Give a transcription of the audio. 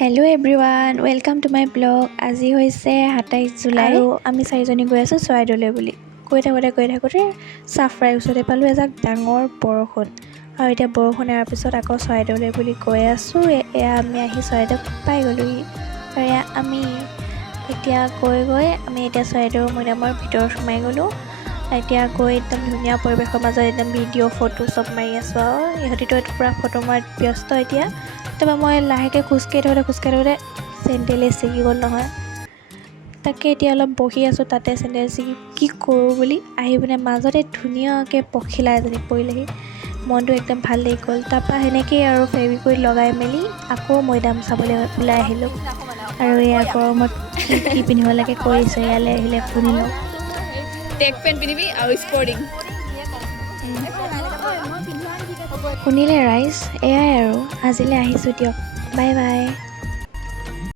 Hello' everyone, welcome to my blog. আজি হৈছে 27 July আৰু আমি চাৰিজনী গৈ আছোঁ চৰাইদেউলৈ বুলি। গৈ থাকোঁতে চাফৰাই ওচৰতে পালোঁ এজাক ডাঙৰ বৰষুণ আৰু এতিয়া বৰষুণ এৰাৰ পিছত আকৌ চৰাইদেউলৈ বুলি গৈ আছোঁ। এয়া আমি আহি চৰাইদেউ পাই গ'লোহি আৰু এয়া আমি এতিয়া আমি এতিয়া চৰাইদেউ মৈদামৰ ভিতৰত সোমাই গ'লোঁ। এতিয়া গৈ একদম ধুনীয়া পৰিৱেশৰ মাজত একদম ভিডিঅ' ফটো চব মাৰি আছোঁ আৰু ইহঁতিতো পূৰা ফটো মৰাত ব্যস্ত। এতিয়া তাৰপৰা মই লাহেকৈ খোজকাঢ়ি থাকোঁতে চেণ্ডেলেই ছিগি গ'ল নহয়। তাকে এতিয়া অলপ বহি আছোঁ তাতে চেণ্ডেল ছিগি কি কৰোঁ বুলি আহি পিনে মাজতে ধুনীয়াকৈ পখিলা এজনী পৰিলেহি। মনটো একদম ভাল লাগি গ'ল। তাৰপৰা সেনেকৈয়ে আৰু ফেভিকুইক লগাই মেলি আকৌ মৈদাম চাবলৈ ওলাই আহিলোঁ। আৰু এয়া গৰমত কি পিন্ধিব লাগে কৰিছোঁ, ইয়ালৈ আহিলে শুনি লওঁ। টেক পেণ্ট পিন্ধিবি আৰু স্পৰ্টিং। শুনিলে ৰাইজ, এয়াই আৰু আজিলৈ আহিছোঁ দিয়ক, বাই বাই।